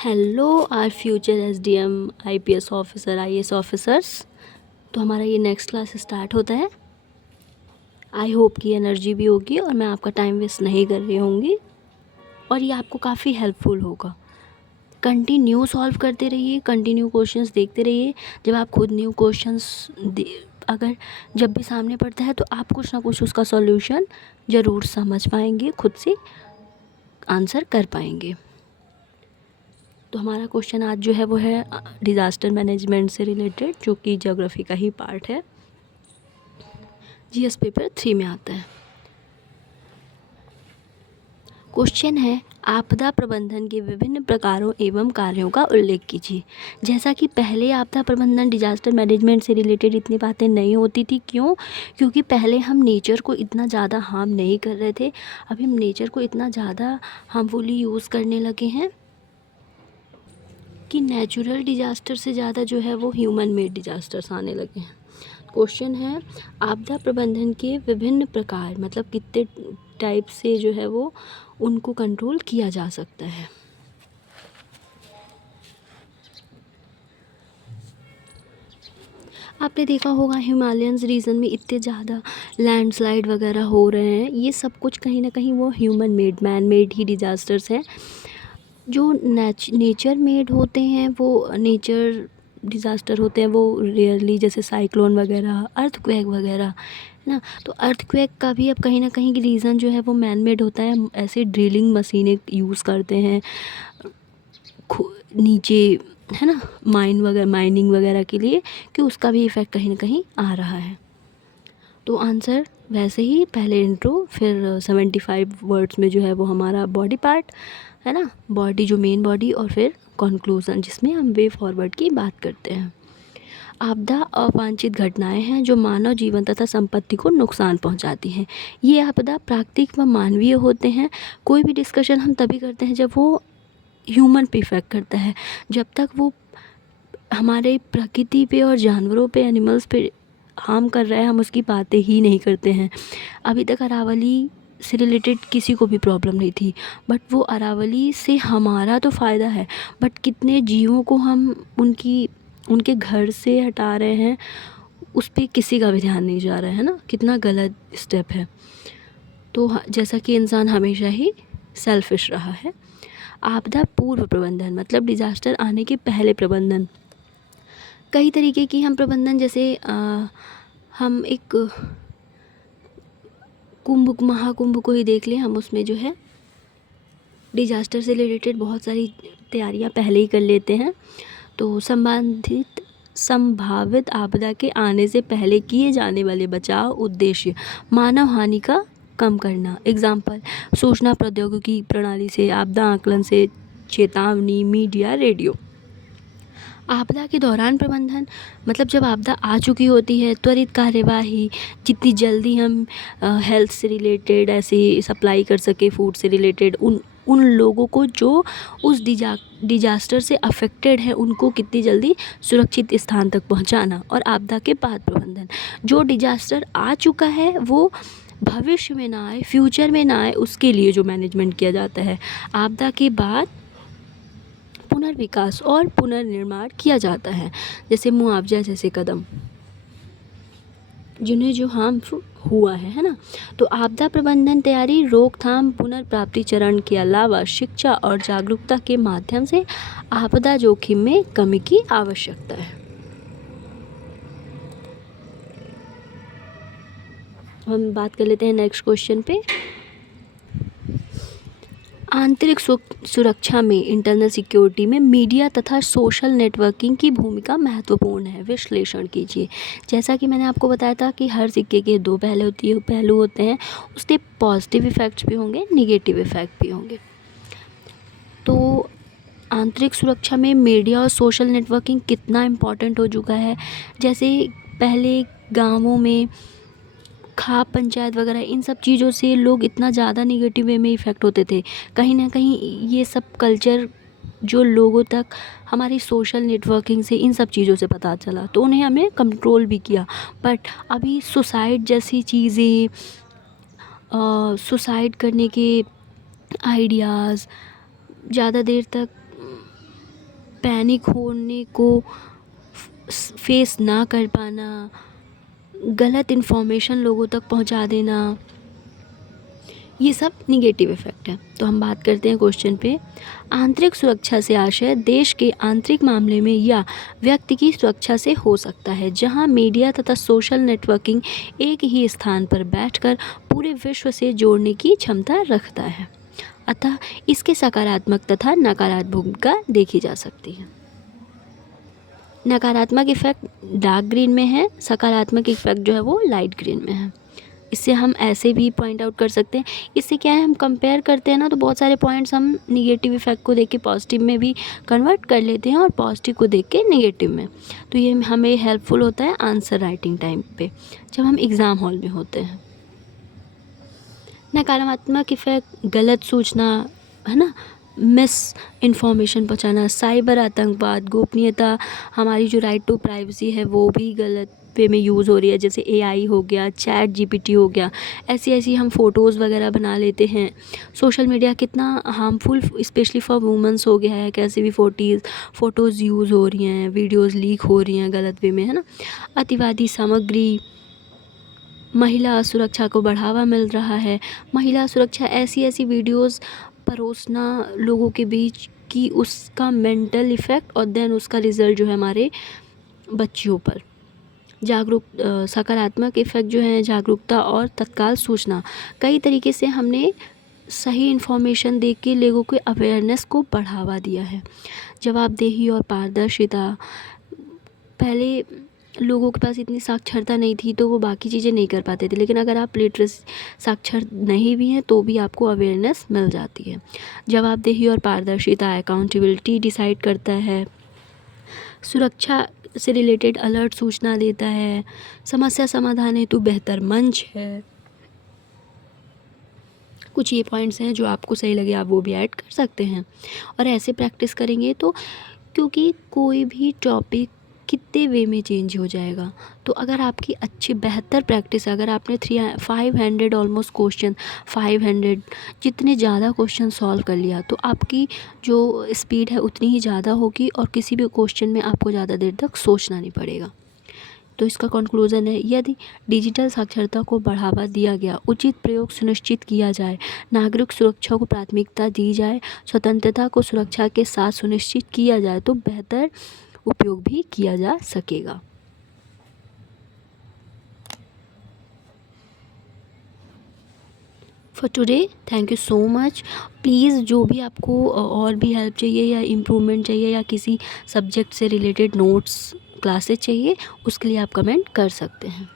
Hello are future SDM IPS officer IAS officers. तो हमारा ये नेक्स्ट क्लास स्टार्ट होता है। आई होप की एनर्जी भी होगी और मैं आपका टाइम वेस्ट नहीं कर रही होंगी और ये आपको काफ़ी हेल्पफुल होगा। कंटिन्यू सॉल्व करते रहिए, कंटिन्यू क्वेश्चंस देखते रहिए। जब आप खुद न्यू क्वेश्चंस अगर जब भी सामने पड़ता है तो आप कुछ ना कुछ उसका सॉल्यूशन ज़रूर समझ पाएंगे, खुद से आंसर कर पाएंगे। तो हमारा क्वेश्चन आज जो है वो है डिज़ास्टर मैनेजमेंट से रिलेटेड, जो कि ज्योग्राफी का ही पार्ट है, जीएस पेपर 3 में आता है। क्वेश्चन है, आपदा प्रबंधन के विभिन्न प्रकारों एवं कार्यों का उल्लेख कीजिए। जैसा कि पहले आपदा प्रबंधन डिजास्टर मैनेजमेंट से रिलेटेड इतनी बातें नहीं होती थी। क्यों? क्योंकि पहले हम नेचर को इतना ज़्यादा हार्म नहीं कर रहे थे। अभी हम नेचर को इतना ज़्यादा हार्मफुली यूज़ करने लगे हैं कि नेचुरल डिजास्टर से ज़्यादा जो है वो ह्यूमन मेड डिजास्टर्स आने लगे हैं। क्वेश्चन है, आपदा प्रबंधन के विभिन्न प्रकार, मतलब कितने टाइप से जो है वो उनको कंट्रोल किया जा सकता है। आपने देखा होगा हिमालयंस रीजन में इतने ज़्यादा लैंडस्लाइड वगैरह हो रहे हैं। ये सब कुछ कहीं ना कहीं वो ह्यूमन मेड, मैन मेड ही डिजास्टर्स हैं। जो नेचर मेड होते हैं वो नेचर डिज़ास्टर होते हैं वो रेयरली, जैसे साइक्लोन वगैरह, अर्थक्वेक वगैरह, है ना। तो अर्थक्वेक का भी अब कहीं ना कहीं रीज़न जो है वो मैन मेड होता है। ऐसे ड्रिलिंग मशीनें यूज़ करते हैं नीचे, है ना, माइनिंग वगैरह के लिए, कि उसका भी इफ़ेक्ट कहीं ना कहीं आ रहा है। तो आंसर वैसे ही, पहले इंट्रो, फिर 75 वर्ड्स में जो है वो हमारा बॉडी पार्ट, है ना, बॉडी जो मेन बॉडी, और फिर कंक्लूजन जिसमें हम वे फॉरवर्ड की बात करते हैं। आपदा अवांछित घटनाएं हैं जो मानव जीवन तथा संपत्ति को नुकसान पहुंचाती हैं। ये आपदा प्राकृतिक व मानवीय होते हैं। कोई भी डिस्कशन हम तभी करते हैं जब वो ह्यूमन पे इफेक्ट करता है। जब तक वो हमारे प्रकृति पे और जानवरों पे, एनिमल्स पे हार्म कर रहा है, हम उसकी बातें ही नहीं करते हैं। अभी तक अरावली से रिलेटेड किसी को भी प्रॉब्लम नहीं थी, बट वो अरावली से हमारा तो फ़ायदा है, बट कितने जीवों को हम उनके घर से हटा रहे हैं, उस पर किसी का भी ध्यान नहीं जा रहा है ना। कितना गलत स्टेप है। तो जैसा कि इंसान हमेशा ही सेल्फिश रहा है। आपदा पूर्व प्रबंधन, मतलब डिज़ास्टर आने के पहले प्रबंधन। कई तरीके की हम प्रबंधन, जैसे हम एक महाकुंभ को ही देख लें, हम उसमें जो है डिजास्टर से रिलेटेड बहुत सारी तैयारियां पहले ही कर लेते हैं। तो संभावित आपदा के आने से पहले किए जाने वाले बचाव उद्देश्य, मानव हानि का कम करना। एग्जाम्पल, सूचना प्रौद्योगिकी प्रणाली से, आपदा आकलन से, चेतावनी, मीडिया, रेडियो। आपदा के दौरान प्रबंधन, मतलब जब आपदा आ चुकी होती है, त्वरित कार्यवाही, जितनी जल्दी हम हेल्थ से रिलेटेड ऐसे सप्लाई कर सके, फूड से रिलेटेड, उन लोगों को जो उस डिजास्टर से अफेक्टेड है, उनको कितनी जल्दी सुरक्षित स्थान तक पहुंचाना। और आपदा के बाद प्रबंधन, जो डिजास्टर आ चुका है वो भविष्य में ना आए, फ्यूचर में ना आए, उसके लिए जो मैनेजमेंट किया जाता है। आपदा के बाद पुनर्विकास और पुनर्निर्माण किया जाता है, जैसे मुआवजा जैसे कदम, जिन्हें जो हार्म हुआ है ना। तो आपदा प्रबंधन तैयारी, रोकथाम, पुनर्प्राप्ति चरण के अलावा शिक्षा और जागरूकता के माध्यम से आपदा जोखिम में कमी की आवश्यकता है। हम बात कर लेते हैं नेक्स्ट क्वेश्चन पे। आंतरिक सुरक्षा में, इंटरनल सिक्योरिटी में मीडिया तथा सोशल नेटवर्किंग की भूमिका महत्वपूर्ण है। विश्लेषण कीजिए। जैसा कि मैंने आपको बताया था कि हर सिक्के के दो पहलू होते हैं। उसके पॉजिटिव इफ़ेक्ट्स भी होंगे, निगेटिव इफ़ेक्ट भी होंगे। तो आंतरिक सुरक्षा में मीडिया और सोशल नेटवर्किंग कितना इम्पॉर्टेंट हो चुका है। जैसे पहले गाँवों में खाप पंचायत वगैरह, इन सब चीज़ों से लोग इतना ज़्यादा निगेटिव वे में इफ़ेक्ट होते थे। कहीं ना कहीं ये सब कल्चर जो लोगों तक हमारी सोशल नेटवर्किंग से, इन सब चीज़ों से पता चला, तो उन्हें हमें कंट्रोल भी किया। बट अभी सुसाइड जैसी चीज़ें, सुसाइड करने के आइडियाज़, ज़्यादा देर तक पैनिक होने को फेस ना कर पाना, गलत इन्फॉर्मेशन लोगों तक पहुंचा देना, ये सब निगेटिव इफ़ेक्ट है। तो हम बात करते हैं क्वेश्चन पे। आंतरिक सुरक्षा से आशय देश के आंतरिक मामले में या व्यक्ति की सुरक्षा से हो सकता है, जहां मीडिया तथा सोशल नेटवर्किंग एक ही स्थान पर बैठकर पूरे विश्व से जोड़ने की क्षमता रखता है। अतः इसके सकारात्मक तथा नकारात्मक भूमिका देखी जा सकती है। नकारात्मक इफ़ेक्ट डार्क ग्रीन में है, सकारात्मक इफ़ेक्ट जो है वो लाइट ग्रीन में है। इससे हम ऐसे भी पॉइंट आउट कर सकते हैं। इससे क्या है, हम कंपेयर करते हैं ना, तो बहुत सारे पॉइंट्स हम निगेटिव इफ़ेक्ट को देख के पॉजिटिव में भी कन्वर्ट कर लेते हैं और पॉजिटिव को देख के निगेटिव में। तो ये हमें हेल्पफुल होता है आंसर राइटिंग टाइम पे, जब हम एग्ज़ाम हॉल में होते हैं। नकारात्मक इफ़ेक्ट गलत सूचना, है ना, मिस इन्फॉर्मेशन पहुँचाना, साइबर आतंकवाद, गोपनीयता, हमारी जो राइट टू प्राइवेसी है वो भी गलत वे में यूज़ हो रही है। जैसे AI हो गया, चैट GPT हो गया, ऐसी हम फ़ोटोज़ वगैरह बना लेते हैं। सोशल मीडिया कितना हार्मफुल स्पेशली फॉर वुमेंस हो गया है, कैसे भी फ़ोटोज़ यूज़ हो रही हैं, वीडियोज़ लीक हो रही हैं गलत वे में, है ना। अतिवादी सामग्री, महिला सुरक्षा को बढ़ावा मिल रहा है। महिला सुरक्षा ऐसी वीडियोज़ परोसना लोगों के बीच कि उसका मेंटल इफ़ेक्ट और देन उसका रिज़ल्ट जो है हमारे बच्चियों पर। सकारात्मक इफ़ेक्ट जो है जागरूकता और तत्काल सूचना। कई तरीके से हमने सही इन्फॉर्मेशन दे के लोगों के अवेयरनेस को बढ़ावा दिया है। जवाबदेही और पारदर्शिता, पहले लोगों के पास इतनी साक्षरता नहीं थी तो वो बाकी चीज़ें नहीं कर पाते थे, लेकिन अगर आप लिटरेसी साक्षर नहीं भी हैं तो भी आपको अवेयरनेस मिल जाती है। जवाबदेही और पारदर्शिता, अकाउंटेबिलिटी डिसाइड करता है। सुरक्षा से रिलेटेड अलर्ट सूचना देता है। समस्या समाधान हेतु बेहतर मंच है। कुछ ये पॉइंट्स हैं जो आपको सही लगे, आप वो भी ऐड कर सकते हैं। और ऐसे प्रैक्टिस करेंगे तो, क्योंकि कोई भी टॉपिक कितने वे में चेंज हो जाएगा, तो अगर आपकी अच्छी बेहतर प्रैक्टिस, अगर आपने 500 ऑलमोस्ट क्वेश्चन, 500 जितने ज़्यादा क्वेश्चन सॉल्व कर लिया, तो आपकी जो स्पीड है उतनी ही ज़्यादा होगी और किसी भी क्वेश्चन में आपको ज़्यादा देर तक सोचना नहीं पड़ेगा। तो इसका कंक्लूज़न है, यदि डिजिटल साक्षरता को बढ़ावा दिया गया, उचित प्रयोग सुनिश्चित किया जाए, नागरिक सुरक्षा को प्राथमिकता दी जाए, स्वतंत्रता को सुरक्षा के साथ सुनिश्चित किया जाए, तो बेहतर उपयोग भी किया जा सकेगा। For today thank you so much. Please जो भी आपको और भी हेल्प चाहिए या इम्प्रूवमेंट चाहिए या किसी सब्जेक्ट से रिलेटेड नोट्स क्लासेस चाहिए, उसके लिए आप कमेंट कर सकते हैं।